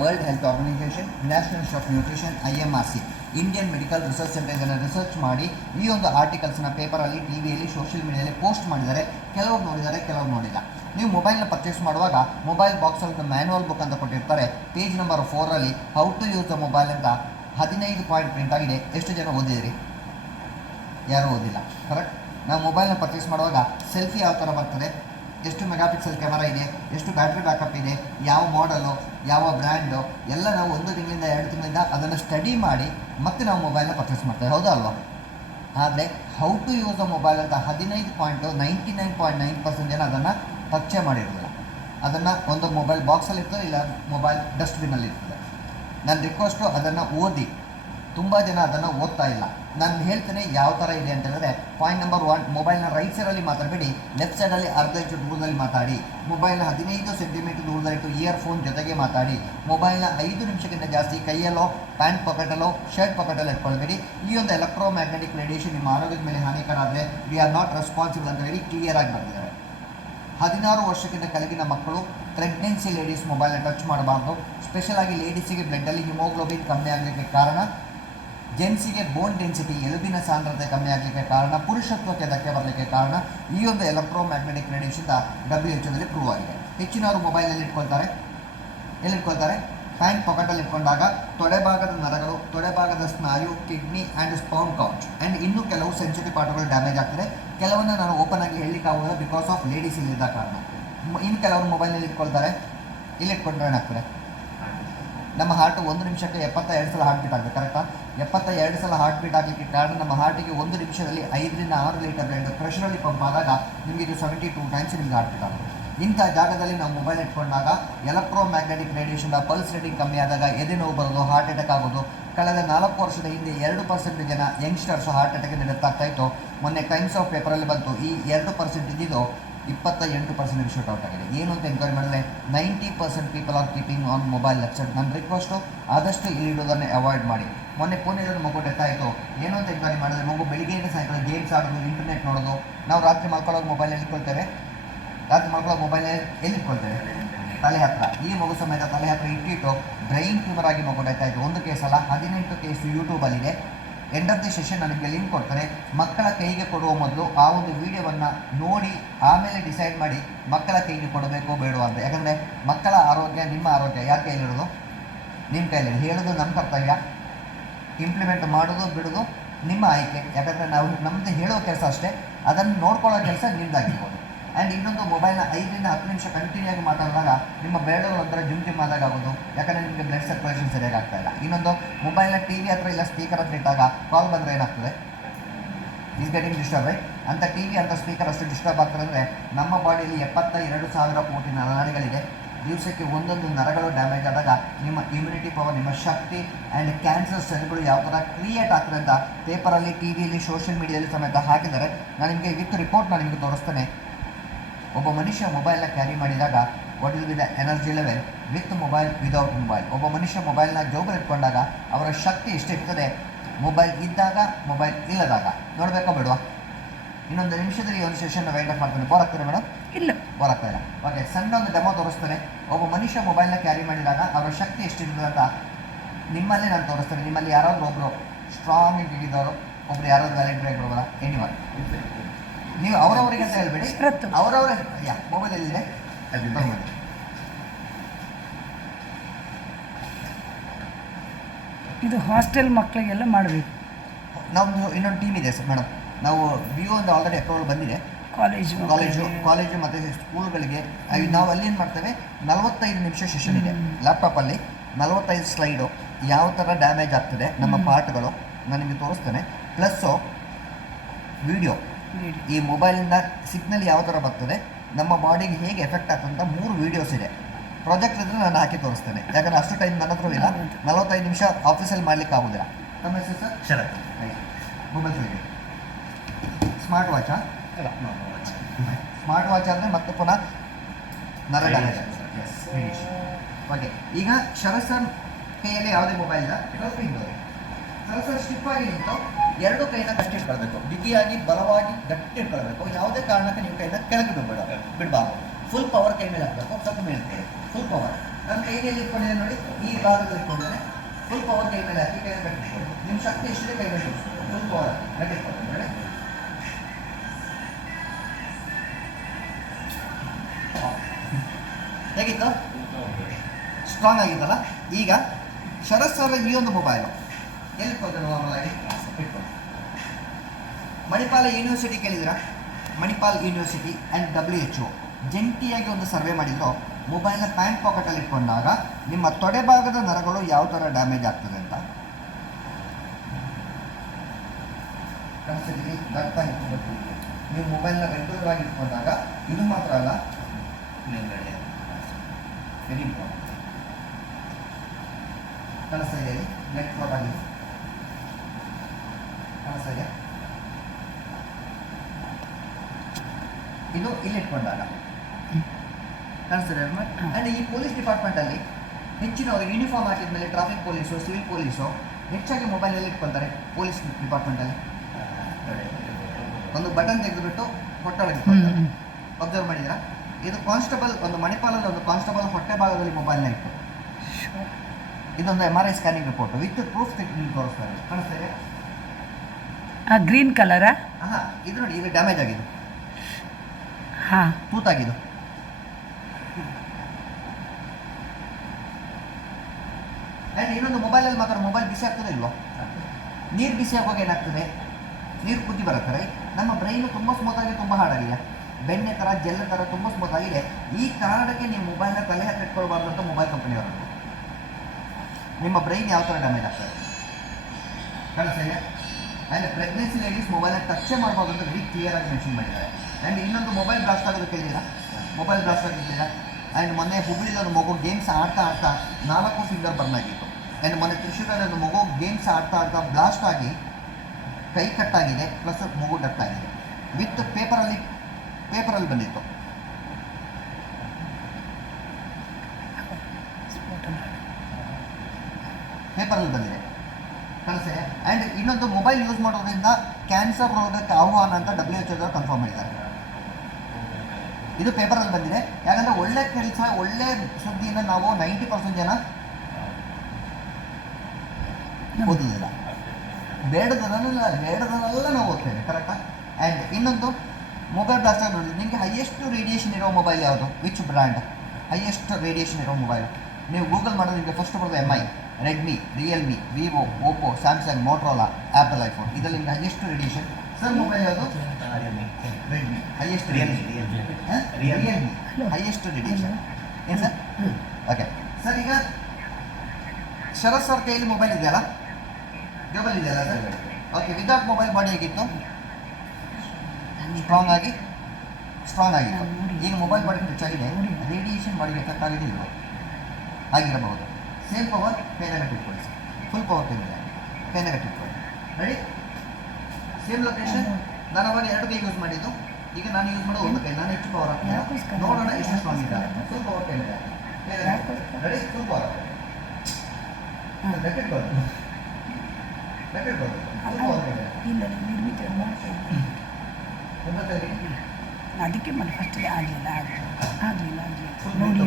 World health organisation, national institute of nutrition, IMRC, Indian medical research centre ಇದನ್ನು research ಮಾಡಿ ಈ ಒಂದು ಆರ್ಟಿಕಲ್ಸ್ನ ಪೇಪರಲ್ಲಿ, ಟಿವಿಯಲ್ಲಿ, ಸೋಷಿಯಲ್ ಮೀಡಿಯಾದಲ್ಲಿ ಪೋಸ್ಟ್ ಮಾಡಿದ್ದಾರೆ. ಕೆಲವರು ನೋಡಿದ್ದಾರೆ, ಕೆಲವರು ನೋಡಿಲ್ಲ. ನೀವು ಮೊಬೈಲ್ನ ಪರ್ಚೇಸ್ ಮಾಡುವಾಗ ಮೊಬೈಲ್ ಬಾಕ್ಸಲ್ಲಿ ಒಂದು ಮ್ಯಾನ್ಯುವಲ್ ಬುಕ್ ಅಂತ ಕೊಟ್ಟಿರ್ತಾರೆ. ಪೇಜ್ ನಂಬರ್ 4ರಲ್ಲಿ how to use the mobile ಅಂತ 15 ಪಾಯಿಂಟ್ ಪ್ರಿಂಟ್ ಆಗಿದೆ. ಎಷ್ಟು ಜನ ಓದಿದಿರಿ? ಯಾರೂ ಓದಿಲ್ಲ. ಕರೆಕ್ಟ್. ನಾವು ಮೊಬೈಲ್ನ ಪರ್ಚೇಸ್ ಮಾಡುವಾಗ ಸೆಲ್ಫಿ ಯಾವ ಥರ ಬರ್ತದೆ, ಎಷ್ಟು ಮೆಗಾಪಿಕ್ಸೆಲ್ ಕ್ಯಾಮರಾ ಇದೆ, ಎಷ್ಟು ಬ್ಯಾಟ್ರಿ ಬ್ಯಾಕಪ್ ಇದೆ, ಯಾವ ಮಾಡಲು, ಯಾವ ಬ್ರ್ಯಾಂಡು ಎಲ್ಲ ನಾವು 1 ತಿಂಗಳಿಂದ 2 ತಿಂಗಳಿಂದ ಅದನ್ನು ಸ್ಟಡಿ ಮಾಡಿ ಮತ್ತೆ ನಾವು ಮೊಬೈಲ್ನ ಪರ್ಚೇಸ್ ಮಾಡ್ತೇವೆ, ಹೌದಾ ಅಲ್ವಾ? ಆದರೆ how to use the mobile ಅಂತ 99.9% ಜನ ಅದನ್ನು ಟಚ್ಚೇ ಮಾಡಿರೋದಿಲ್ಲ. ಅದನ್ನು ಒಂದು ಮೊಬೈಲ್ ಬಾಕ್ಸಲ್ಲಿ ಇರ್ತದೆ, ಇಲ್ಲ ಮೊಬೈಲ್ ಡಸ್ಟ್ಬಿನ್ನಲ್ಲಿ ಇರ್ತದೆ. ನನ್ನ ರಿಕ್ವೆಸ್ಟು ಅದನ್ನು ಓದಿ. ತುಂಬ ಜನ ಅದನ್ನು ಓದ್ತಾ ಇಲ್ಲ. ನಾನು ಹೇಳ್ತೇನೆ ಯಾವ ಥರ ಇದೆ ಅಂತ ಹೇಳಿದ್ರೆ, ಪಾಯಿಂಟ್ ನಂಬರ್ 1, ಮೊಬೈಲ್ನ ರೈಟ್ ಸೈಡಲ್ಲಿ ಮಾತಾಡಬೇಡಿ, ಲೆಫ್ಟ್ ಸೈಡಲ್ಲಿ ಅರ್ಧ ಇಂಚು ದೂರದಲ್ಲಿ ಮಾತಾಡಿ. ಮೊಬೈಲ್ನ 15 ಸೆಂಟಿಮೀಟರ್ ದೂರದಲ್ಲಿಟ್ಟು ಇಯರ್ಫೋನ್ ಜೊತೆಗೆ ಮಾತಾಡಿ. ಮೊಬೈಲ್ನ 5 ನಿಮಿಷಕ್ಕಿಂತ ಜಾಸ್ತಿ ಕೈಯಲ್ಲೋ, ಪ್ಯಾಂಟ್ ಪಾಕೆಟಲ್ಲೋ, ಶರ್ಟ್ ಪಾಕೆಟಲ್ಲೋ ಇಟ್ಕೊಳ್ಬೇಡಿ. ಈ ಒಂದು ಎಲೆಕ್ಟ್ರೋಮ್ಯಾಗ್ನೆಟಿಕ್ ರೇಡಿಯೇಷನ್ ನಿಮ್ಮ ಆರೋಗ್ಯದ ಮೇಲೆ ಹಾನಿಕರ ಆದರೆ ವಿ ಆರ್ ನಾಟ್ ರೆಸ್ಪಾನ್ಸಿಬಲ್ ಅಂತ ಹೇಳಿ ಕ್ಲಿಯರ್ ಆಗಿ ಬರ್ತಿದ್ದಾರೆ. 16 ವರ್ಷಕ್ಕಿಂತ ಕೆಳಗಿನ ಮಕ್ಕಳು, ಪ್ರೆಗ್ನೆನ್ಸಿ ಲೇಡೀಸ್ ಮೊಬೈಲ್ನ ಟಚ್ ಮಾಡಬಾರ್ದು. ಸ್ಪೆಷಲ್ ಆಗಿ ಲೇಡೀಸಿಗೆ ಬ್ಲಡ್ಡಲ್ಲಿ ಹಿಮೋಗ್ಲೋಬಿನ್ ಕಮ್ಮಿ ಆಗಲಿಕ್ಕೆ ಕಾರಣ, ಜೆಂಟ್ಸಿಗೆ ಬೋನ್ ಡೆನ್ಸಿಟಿ ಎಲುಬಿನ ಸಾಂದ್ರತೆ ಕಮ್ಮಿ ಆಗಲಿಕ್ಕೆ ಕಾರಣ, ಪುರುಷತ್ವಕ್ಕೆ ಧಕ್ಕೆ ಬರಲಿಕ್ಕೆ ಕಾರಣ ಈ ಒಂದು ಎಲೆಕ್ಟ್ರೋಮ್ಯಾಗ್ನೆಟಿಕ್ ರೇಡಿಯೇಷನ್ WHO ಪ್ರೂವ್ ಆಗಿದೆ. ಹೆಚ್ಚಿನವರು ಮೊಬೈಲಲ್ಲಿ ಇಟ್ಕೊಳ್ತಾರೆ. ಎಲ್ಲಿಟ್ಕೊಳ್ತಾರೆ? ಪ್ಯಾಂಟ್ ಪಾಕೆಟಲ್ಲಿ ಇಟ್ಕೊಂಡಾಗ ತೊಡೆಭಾಗದ ನರಗಳು, ತೊಡೆಭಾಗದ ಸ್ನಾಯು, kidney and sperm couch and ಇನ್ನೂ ಕೆಲವು ಸೆನ್ಸಿಟಿವ್ ಪಾರ್ಟ್ಗಳು ಡ್ಯಾಮೇಜ್ ಆಗ್ತದೆ. ಕೆಲವನ್ನ ನಾನು ಓಪನ್ ಆಗಿ ಹೇಳಲಿಕ್ಕಾಗೋದಿಲ್ಲ ಬಿಕಾಸ್ ಆಫ್ ಲೇಡೀಸ್ ಇಲ್ಲಿದ್ದ ಕಾರಣ. ಇನ್ನು ಕೆಲವರು ಮೊಬೈಲಲ್ಲಿ ಇಟ್ಕೊಳ್ತಾರೆ. ಇಲ್ಲಿ ಇಟ್ಕೊಂಡ್ರೆ ಏನಾಗ್ತದೆ? ನಮ್ಮ ಹಾರ್ಟ್ 1 ನಿಮಿಷಕ್ಕೆ 72 ಸಲ ಹಾರ್ಟ್ ಬೀಟ್ ಆಗಬೇಕು. ಕರೆಕ್ಟಾ? 72 ಸಲ ಹಾರ್ಟ್ ಬೀಟ್ ಆಗಲಿಕ್ಕೆ ಕಾರಣ, ನಮ್ಮ ಹಾರ್ಟಿಗೆ 1 ನಿಮಿಷದಲ್ಲಿ 5 ರಿಂದ 6 ಲೀಟರ್ ಬ್ಲಡ್ ಪ್ರೆಷರಲ್ಲಿ ಪಂಪ್ ಆದಾಗ ನಿಮಗೆ ಇದು 72 ಟೈಮ್ಸ್ ನಿಮಗೆ ಹಾರ್ಟ್ ಬೀಟ್ ಆಗುತ್ತೆ. ಇಂಥ ಜಾಗದಲ್ಲಿ ನಾವು ಮೊಬೈಲ್ ಇಟ್ಕೊಂಡಾಗ ಎಲೆಕ್ಟ್ರೋಮ್ಯಾಗ್ನೆಟಿಕ್ ರೇಡಿಯೇಷನ್ ಪಲ್ಸ್ ರೇಟಿಂಗ್ ಕಮ್ಮಿ ಆದಾಗ ಎದೆ ನೋವು ಬರೋದು, ಹಾರ್ಟ್ ಅಟ್ಯಾಕ್ ಆಗೋದು. ಕಳೆದ 4 ವರ್ಷದ ಹಿಂದೆ 2% ಜನ ಯಂಗ್ಸ್ಟರ್ಸ್ ಹಾರ್ಟ್ ಅಟ್ಯಾಕಿಂದ ಡೆತ್ ಆಗ್ತಾ ಇತ್ತು. ಮೊನ್ನೆ ಟೈಮ್ಸ್ ಆಫ್ ಪೇಪರಲ್ಲಿ ಬಂತು, ಈ 2% ಇದ್ದಿದ್ದು 28% ಶೂಟ್ ಔಟ್ ಆಗಿದೆ. ಏನು ಅಂತ ಎನ್ಕ್ವೈರಿ ಮಾಡಿದ್ರೆ 90% people are keeping on mobile left. ನನ್ನ ರಿಕ್ವೆಸ್ಟು ಆದಷ್ಟು ಇಲ್ಲಿಡೋದನ್ನೇ ಅವಾಯ್ಡ್ ಮಾಡಿ. ಮೊನ್ನೆ ಪುಣೆಯಲ್ಲಿ ಮಗು ಡೆತ್ ಆಯಿತು. ಏನು ಅಂತ ಎನ್ಕ್ವೈರಿ ಮಾಡಿದ್ರೆ ಮಗು ಬೆಳಿಗ್ಗೆಯಿಂದ ಸಾಯಂಕಾಲ ಗೇಮ್ಸ್ ಆಡೋದು, ಇಂಟರ್ನೆಟ್ ನೋಡೋದು. ನಾವು ರಾತ್ರಿ ಮಲ್ಕೊಳ್ಳೋದು ಮೊಬೈಲಲ್ಲಿ ಇಟ್ಕೊಳ್ತೇವೆ. ರಾತ್ರಿ ಮಲ್ಕೊಳ್ಳೋದು ಮೊಬೈಲಲ್ಲಿ ಎಲ್ಲಿ ಇಟ್ಕೊಳ್ತೇವೆ? ತಲೆ ಹತ್ತಿರ. ಈ ಮಗು ಸಮೇತ ತಲೆ ಹತ್ತಿರ ಇಟ್ಟಿಟ್ಟು ಬ್ರೈನ್ ಟ್ಯೂಮರ್ ಆಗಿ ಮಗು ಡೆತ್ ಆಯಿತು. 1 ಕೇಸಲ್ಲ, 18 ಕೇಸು ಯೂಟ್ಯೂಬಲ್ಲಿದೆ. ಎಂಡ್ ಆಫ್ ದಿ ಸೆಷನ್ ನಾನು ನಿಮಗೆ ಲಿಂಕ್ ಕೊಡ್ತಾರೆ. ಮಕ್ಕಳ ಕೈಗೆ ಕೊಡುವ ಮೊದಲು ಆ ಒಂದು ವಿಡಿಯೋವನ್ನು ನೋಡಿ ಆಮೇಲೆ ಡಿಸೈಡ್ ಮಾಡಿ ಮಕ್ಕಳ ಕೈಗೆ ಕೊಡಬೇಕೋ ಬೇಡವಾ ಅಂತ. ಯಾಕಂದರೆ ಮಕ್ಕಳ ಆರೋಗ್ಯ ನಿಮ್ಮ ಆರೋಗ್ಯ ಯಾರ ಕೈಲಿರೋದು? ನಿಮ್ಮ ಕೈಲಿ. ಹೇಳೋದು ನಮ್ಮ ಕರ್ತವ್ಯ, ಇಂಪ್ಲಿಮೆಂಟ್ ಮಾಡೋದು ಬಿಡೋದು ನಿಮ್ಮ ಆಯ್ಕೆ. ಯಾಕಂದರೆ ನಾವು ನಮ್ಮದು ಹೇಳೋ ಕೆಲಸ ಅಷ್ಟೇ, ಅದನ್ನು ನೋಡ್ಕೊಳ್ಳೋ ಕೆಲಸ ನಿಮ್ಮದಾಗಿರ್ಬೋದು. ಆ್ಯಂಡ್ ಇನ್ನೊಂದು, ಮೊಬೈಲ್ನ 5 ರಿಂದ 10 ನಿಮಿಷ ಕಂಟಿನ್ಯೂ ಆಗಿ ಮಾತಾಡಿದಾಗ ನಿಮ್ಮ ಬೆರಳುಗಳು ಒಂಥರ ಜುಮ್ ಆದಾಗ ಆಗೋದು. ಯಾಕಂದರೆ ನಿಮಗೆ ಬ್ಲಡ್ ಸರ್ಕ್ಯುಲೇಷನ್ ಸರಿಯಾಗಿ ಆಗ್ತಾ ಇಲ್ಲ. ಇನ್ನೊಂದು, ಮೊಬೈಲ್ನ TV ಹತ್ರ ಇಲ್ಲ ಸ್ಪೀಕರ್ ಹತ್ರ ಇಟ್ಟಾಗ ಕಾಲ್ ಬಂದರೆ ಏನಾಗ್ತದೆ? Is getting disturb right. ಅಂತ TV ಅಂತ ಸ್ಪೀಕರ್ ಅಷ್ಟು ಡಿಸ್ಟರ್ಬ್ ಆಗ್ತದೆ ಅಂದರೆ ನಮ್ಮ ಬಾಡಿಯಲ್ಲಿ 72,000 ಕೋಟಿ ನರನಾಡಿಗಳಿದೆ. ದಿವಸಕ್ಕೆ ಒಂದೊಂದು ನರಗಳು ಡ್ಯಾಮೇಜ್ ಆದಾಗ ನಿಮ್ಮ ಇಮ್ಯುನಿಟಿ ಪವರ್, ನಿಮ್ಮ ಶಕ್ತಿ ಆ್ಯಂಡ್ ಕ್ಯಾನ್ಸರ್ ಸೆಲ್ಗಳು ಯಾವ ಥರ ಕ್ರಿಯೇಟ್ ಆಗ್ತದೆ ಅಂತ ಪೇಪರಲ್ಲಿ, ಟಿವಿಯಲ್ಲಿ, ಸೋಷಿಯಲ್ ಮೀಡಿಯಾದಲ್ಲಿ ಸಮೇತ ಹಾಕಿದ್ದಾರೆ. ನಾನು ನಿಮಗೆ ವಿತ್ ರಿಪೋರ್ಟ್ ನಾನು ನಿಮಗೆ ತೋರಿಸ್ತೇನೆ. ಒಬ್ಬ ಮನುಷ್ಯ ಮೊಬೈಲ್ನ ಕ್ಯಾರಿ ಮಾಡಿದಾಗ what will be the energy level with mobile, without mobile. ಒಬ್ಬ ಮನುಷ್ಯ ಮೊಬೈಲ್ನ ಜೋಬಲ್ಲಿ ಇಟ್ಕೊಂಡಾಗ ಅವರ ಶಕ್ತಿ ಎಷ್ಟಿರ್ತದೆ ಮೊಬೈಲ್ ಇದ್ದಾಗ, ಮೊಬೈಲ್ ಇಲ್ಲದಾಗ. ನೋಡಬೇಕಾ ಬೇಡವಾ? ಇನ್ನೊಂದು ನಿಮಿಷದಲ್ಲಿ ಈ ಒಂದು ಸೆಷನ್ ವೈಂಡ್ ಅಪ್ ಮಾಡ್ತಾನೆ. ಬೋರ್ ಆಗ್ತದೆ ಮೇಡಮ್? ಇಲ್ಲ, ಬೋರ್ ಆಗ್ತಾ ಇಲ್ಲ. ಓಕೆ, ಸಣ್ಣ ಒಂದು ಡೆಮೋ ತೋರಿಸ್ತಾನೆ. ಒಬ್ಬ ಮನುಷ್ಯ ಮೊಬೈಲ್ನ ಕ್ಯಾರಿ ಮಾಡಿದಾಗ ಅವರ ಶಕ್ತಿ ಎಷ್ಟಿರ್ತದೆ ಅಂತ ನಿಮ್ಮಲ್ಲೇ ನಾನು ತೋರಿಸ್ತೇನೆ. ನಿಮ್ಮಲ್ಲಿ ಯಾರಾದರೂ ಒಬ್ಬರು ಸ್ಟ್ರಾಂಗ್ ಆಗಿದ್ದವರು, ಒಬ್ರು ಯಾರಾದರೂ ವ್ಯಾಲೆಂಟೈನ್ ಬರೋಲ್ಲ, ಎನಿವನ್. ನೀವು ಅವರವರಿಗೆ ಅಂತ ಹೇಳ್ಬೇಡಿ, ಅವರವರೇ. ಮೊಬೈಲ್ ಎಲ್ಲಿದೆ? ಇದು ಹಾಸ್ಟೆಲ್ ಮಕ್ಕಳಿಗೆಲ್ಲ ಮಾಡಬೇಕು. ನಮ್ಮದು ಇನ್ನೊಂದು ಟೀಮ್ ಇದೆ ಸರ್ ಮೇಡಮ್. ನಾವು ಒಂದು ಆಲ್ರೆಡಿ ಅಪ್ರೂವಲ್ ಬಂದಿದೆ. ಕಾಲೇಜು ಮತ್ತು ಸ್ಕೂಲ್ಗಳಿಗೆ ನಾವು ಅಲ್ಲಿ ಏನು ಮಾಡ್ತೇವೆ, 45 ನಿಮಿಷ ಸೆಷನ್ ಇದೆ. ಲ್ಯಾಪ್ಟಾಪಲ್ಲಿ 45 ಸ್ಲೈಡು ಯಾವ ಥರ ಡ್ಯಾಮೇಜ್ ಆಗ್ತದೆ ನಮ್ಮ ಪಾರ್ಟ್ಗಳು ನಾನು ನಿಮಗೆ ತೋರಿಸ್ತೇನೆ. ಪ್ಲಸ್ಸು ವಿಡಿಯೋ, ಈ ಮೊಬೈಲಿಂದ ಸಿಗ್ನಲ್ ಯಾವ ಥರ ಬರ್ತದೆ, ನಮ್ಮ ಬಾಡಿಗೆ ಹೇಗೆ ಎಫೆಕ್ಟ್ ಆಗ್ತದೆ ಅಂತ 3 ವೀಡಿಯೋಸ್ ಇದೆ. ಪ್ರಾಜೆಕ್ಟ್ ಇದ್ದರೆ ನಾನು ಹಾಕಿ ತೋರಿಸ್ತೇನೆ. ಯಾಕಂದರೆ ಅಷ್ಟು ಟೈಮ್ ನನ್ನ ಹತ್ರ ಇಲ್ಲ. 45 ನಿಮಿಷ ಆಫೀಸಲ್ಲಿ ಮಾಡಲಿಕ್ಕೆ ಆಗೋದಿಲ್ಲ. ನಮ್ಮ ಹೆಸರು ಸರ್? ಶರತ್. ಮೊಬೈಲ್ ಜೊತೆಗೆ ಸ್ಮಾರ್ಟ್ ವಾಚಾ? ಅಲ್ಲ, ಸ್ಮಾರ್ಟ್ ವಾಚ್ ಅಂದರೆ ಮತ್ತೆ ಪುನಃ ನರ ಡ್ಯಾಮೇಜ್. ಓಕೆ, ಈಗ ಶರತ್ ಸರ್ ಕೈಯಲ್ಲಿ ಯಾವುದೇ ಮೊಬೈಲ್ ಇಲ್ಲ, ಶರತ್ ಸರ್ ಸ್ಟಿಪ್ ಆಗಿ ನಿಂತು 2 ಕೈನ ಗಟ್ಟಿ ಇಟ್ಕೊಳ್ಬೇಕು. ಬಿಗಿಯಾಗಿ, ಬಲವಾಗಿ ಗಟ್ಟಿ ಇಟ್ಕೊಳ್ಬೇಕು. ಯಾವುದೇ ಕಾರಣಕ್ಕೆ ನೀವು ಕೈನ ಕೆಳಗೆ ಬಿಡಬಾರ್ದು. ಫುಲ್ ಪವರ್ ಕೈ ಮೇಲೆ ಹಾಕಬೇಕು. ಸ್ವಲ್ಪ ಮೇಲೆ ಫುಲ್ ಪವರ್ ನನ್ನ ಕೈಯಲ್ಲಿ ಇಟ್ಕೊಂಡಿದೆ ನೋಡಿ, ಈ ಭಾಗದಲ್ಲಿ ಇಟ್ಕೊಂಡಿದ್ದಾರೆ. ಫುಲ್ ಪವರ್ ಕೈ ಮೇಲೆ ಹಾಕಿ ಕೈ ಗಟ್ಟಿಟ್ಕೊಳ್ಳಿ. ನಿಮ್ಮ ಶಕ್ತಿ ಎಷ್ಟಿದೆ ಕೈ ಮೇಲೆ ಫುಲ್ ಪವರ್ ಹಾಕಿ ಗಟ್ಟಿಟ್ಕೊಳ್ಳಿ ನೋಡಿ. ಹೇಗಿತ್ತು? ಸ್ಟ್ರಾಂಗ್ ಆಗಿತ್ತಲ್ಲ. ಈಗ ಶರತ್ ಸರ್ ಈ ಒಂದು ಮೊಬೈಲು ಎಲ್ಲಿ ಇಟ್ಕೊಳ್ತಾರೆ? ನಾರ್ಮಲ್ ಆಗಿ ಇಟ್ಕೊಳ್ಳಿ. ಮಣಿಪಾಲ ಯೂನಿವರ್ಸಿಟಿ ಕೇಳಿದಿರಾ? ಮಣಿಪಾಲ್ ಯೂನಿವರ್ಸಿಟಿ ಆ್ಯಂಡ್ WHO ಜಂಟಿಯಾಗಿ ಒಂದು ಸರ್ವೆ ಮಾಡಿದ್ರು. ಮೊಬೈಲ್ನ ಪ್ಯಾಂಟ್ ಪಾಕೆಟಲ್ಲಿ ಇಟ್ಕೊಂಡಾಗ ನಿಮ್ಮ ತೊಡೆ ಭಾಗದ ನರಗಳು ಯಾವ ಥರ ಡ್ಯಾಮೇಜ್ ಆಗ್ತದೆ ಅಂತ. ಕನಸಲ್ಲಿ ಅರ್ಥ ಇಟ್ಕೊಬೇಕು. ನೀವು ಮೊಬೈಲ್ನ ರೆಗ್ಯುಲರ್ ಆಗಿ ಇಟ್ಕೊಂಡಾಗ ಇದು ಮಾತ್ರ ಅಲ್ಲ, ವೆರಿ ಇಂಪಾರ್ಟೆಂಟ್. ಕನಸ ಇದೆ, ನೆಟ್ವರ್ಕ್ ಆಗಿದೆ, ಕನಸ ಇದೆ. ಇದು ಇಲ್ಲಿ ಇಟ್ಕೊಂಡಾಗ ಕಾಣಿಸ್ತಾರೆ. ಆ್ಯಂಡ್ ಈ ಪೊಲೀಸ್ ಡಿಪಾರ್ಟ್ಮೆಂಟಲ್ಲಿ ಹೆಚ್ಚಿನವರು ಯೂನಿಫಾರ್ಮ್ ಹಾಕಿದ ಮೇಲೆ ಟ್ರಾಫಿಕ್ ಪೊಲೀಸು, ಸಿವಿಲ್ ಪೊಲೀಸು ಹೆಚ್ಚಾಗಿ ಮೊಬೈಲಲ್ಲಿ ಇಟ್ಕೊಳ್ತಾರೆ. ಪೊಲೀಸ್ ಡಿಪಾರ್ಟ್ಮೆಂಟಲ್ಲಿ ಒಂದು ಬಟನ್ ತೆಗೆದುಬಿಟ್ಟು ಹೊಟ್ಟೆೊಳಗೆ ಇಟ್ಕೊಳ್ತಾರೆ. ಅಬ್ಸರ್ವ್ ಮಾಡಿದ್ದೀರಾ? ಇದು ಕಾನ್ಸ್ಟೇಬಲ್, ಒಂದು ಮಣಿಪಾಲಲ್ಲಿ ಒಂದು ಕಾನ್ಸ್ಟೇಬಲ್ ಹೊಟ್ಟೆ ಭಾಗದಲ್ಲಿ ಮೊಬೈಲ್ನ ಇಟ್ಟು, ಇದೊಂದು MRI scanning report with proof ತೋರಿಸ್ತಾರೆ. ಕಾಣಿಸ್ತಾರೆ? ಗ್ರೀನ್ ಕಲರಾ? ಹಾಂ, ಇದು ನೋಡಿ, ಇದು ಡ್ಯಾಮೇಜ್ ಆಗಿದೆ, ಹಾಂ, ತೂತಾಗಿದ್ದು. ಆ್ಯಂಡ್ ಇನ್ನೊಂದು ಮೊಬೈಲಲ್ಲಿ ಮಾತ್ರ ಮೊಬೈಲ್ ಬಿಸಿ ಆಗ್ತದೆ ಇಲ್ವೋ? ನೀರು ಬಿಸಿ ಆಗುವಾಗ ಏನಾಗ್ತದೆ? ನೀರು ಕುದಿ ಬರುತ್ತಾರೆ. ನಮ್ಮ ಬ್ರೈನು ತುಂಬ ಸ್ಮೂತಾಗಿ, ತುಂಬ ಹಾರ್ಡಾಗಿದೆ, ಬೆಣ್ಣೆ ಥರ, ಜೆಲ್ ಥರ ತುಂಬ ಸ್ಮೂತ್ ಆಗಿದೆ. ಈ ಕಾರಣಕ್ಕೆ ನೀವು ಮೊಬೈಲ್ನ ತಲೆ ಹತ್ರ ಇಟ್ಕೊಳ್ಬಾರ್ದು ಅಂತ ಮೊಬೈಲ್ ಕಂಪನಿಯವರು. ನಿಮ್ಮ ಬ್ರೈನ್ ಯಾವ ಥರ ಡ್ಯಾಮೇಜ್ ಆಗ್ತದೆ ಕಾಣಿಸ್ತಾ? ಆ್ಯಂಡ್ ಪ್ರೆಗ್ನೆನ್ಸಿ ಲೇಡೀಸ್ ಮೊಬೈಲ್ನ ಟಚ್ಚೇ ಮಾಡ್ಬೋದು ಅಂತ ವೆರಿ ಕ್ಲಿಯರ್ ಆಗಿ ಮೆನ್ಷನ್ ಮಾಡಿದ್ದಾರೆ. ಆ್ಯಂಡ್ ಇನ್ನೊಂದು ಮೊಬೈಲ್ ಬ್ಲಾಸ್ಟ್ ಆಗೋದು ಕೇಳಿಲ್ಲ, ಮೊಬೈಲ್ ಬ್ಲಾಸ್ಟ್ ಆಗಿದ್ದಿಲ್ಲ. ಆ್ಯಂಡ್ ಮೊನ್ನೆ ಹುಬ್ಬಳ್ಳಿಯಲ್ಲಿ ಒಂದು ಮಗು ಗೇಮ್ಸ್ ಆಡ್ತಾ 4 ಫಿಂಗರ್ ಬರ್ನ್ ಆಗಿತ್ತು. ಆ್ಯಂಡ್ ಮೊನ್ನೆ ತ್ರಿಶೂರಲ್ಲಿ ಒಂದು ಮಗು ಗೇಮ್ಸ್ ಆಡ್ತಾ ಬ್ಲಾಸ್ಟ್ ಆಗಿ ಕೈ ಕಟ್ಟಾಗಿದೆ, ಪ್ಲಸ್ ಮಗು ಡೆತ್ ಆಗಿದೆ. ವಿತ್ ಪೇಪರಲ್ಲಿ ಬಂದಿತ್ತು. ಪೇಪರಲ್ಲಿ ಬಂದಿದೆ, ಕಾಣಿಸ್ತೆ? ಆ್ಯಂಡ್ ಇನ್ನೊಂದು ಮೊಬೈಲ್ ಯೂಸ್ ಮಾಡೋದ್ರಿಂದ ಕ್ಯಾನ್ಸರ್ ರೋಗಕ್ಕೆ ಆಹ್ವಾನ ಅಂತ WHO ಕನ್ಫರ್ಮ್ ಮಾಡಿದ್ದಾರೆ. ಇದು ಪೇಪರಲ್ಲಿ ಬಂದಿದೆ. ಯಾಕಂದರೆ ಒಳ್ಳೆ ಕೆಲಸ, ಒಳ್ಳೆ ಸುದ್ದಿಯಿಂದ ನಾವು 90% ಜನ ಓದೋದಿಲ್ಲ, ಬೇಡದನ್ನೆಲ್ಲ ನಾವು ಓದ್ತೇವೆ, ಕರೆಕ್ಟಾ? ಆ್ಯಂಡ್ ಇನ್ನೊಂದು ಮೊಬೈಲ್ ಬ್ಲಾಸ್ಟ್ ಆಗಿ ನೋಡಿ, ನಿಮಗೆ ಹೈಯೆಸ್ಟ್ ರೇಡಿಯೇಷನ್ ಇರೋ ಮೊಬೈಲ್ ಯಾವುದು? ವಿಚ್ ಬ್ರ್ಯಾಂಡ್ ಹೈಯೆಸ್ಟ್ ರೇಡಿಯೇಷನ್ ಇರೋ ಮೊಬೈಲು? ನೀವು ಗೂಗಲ್ ಮಾಡೋದು ನಿಮಗೆ ಫಸ್ಟ್ ಬರೋದು MI, Redmi, Realme, Vivo, Oppo, Samsung, Motorola, apple, iPhone. ಇದರಲ್ಲಿ ನಿಮಗೆ ಹೈಯೆಸ್ಟ್ ರೇಡಿಯೇಷನ್ ಸರ್ ಮೊಬೈಲ್ ಯಾವುದು? Redmi highest Realme highest radiation. ಏನು ಸರ್? ಓಕೆ ಸರ್, ಈಗ ಶರತ್ ಸರ್ ಕೈಯಲ್ಲಿ ಮೊಬೈಲ್ ಇದೆಯಲ್ಲ, ಡಬಲ್ ಇದೆಯಲ್ಲ sir? Okay, without mobile body ಹೇಗಿತ್ತು? ಸ್ಟ್ರಾಂಗ್ ಆಗಿತ್ತು. ಈಗ ಮೊಬೈಲ್ ಬಾಡಿಗೆ ಹೆಚ್ಚಾಗಿದೆ, ರೇಡಿಯೇಷನ್ ಬಾಡಿಗೆ ಎಫೆಕ್ಟ್ ಇಲ್ವ? ಆಗಿರಬಹುದು. ಸೇಮ್ ಪವರ್ ಕೈನಾಗ ಇಟ್ಕೊಳ್ಳಿ, ಫುಲ್ ಪವರ್ ಕೈನಾಗ ಇಟ್ಕೊಳ್ಳಿ. ರೆಡಿ? Same location. ನಾನು ಅವಾಗ 2 ಕೈ ಯೂಸ್ ಮಾಡಿದ್ದು, ಈಗ ನಾನು ಯೂಸ್ ಮಾಡೋ 1 ಕೈ. ನಾನು ಹೆಚ್ಚು ಪವರ್ ಹಾಕ್ತೀನಿ, ನೋಡೋಣ ಎಷ್ಟು ಸ್ಟ್ರಾಂಗ್ ಇದೆ. ಫುಲ್ ಪವರ್ ಕೈ ಮೇಲೆ. ರೆಡಿ? ಫುಲ್ ಪವರ್ ಗಟ್ಟಿಟ್ಕೊಳ್ಳಿ, ಫುಲ್ ಪವರ್ ಕೈ ಮೇಲೆ. ಅದಕ್ಕೆ ಮತ್ತೆ ಫಸ್ಟ್ ಆಗಲಿಲ್ಲ ನೋಡಿ.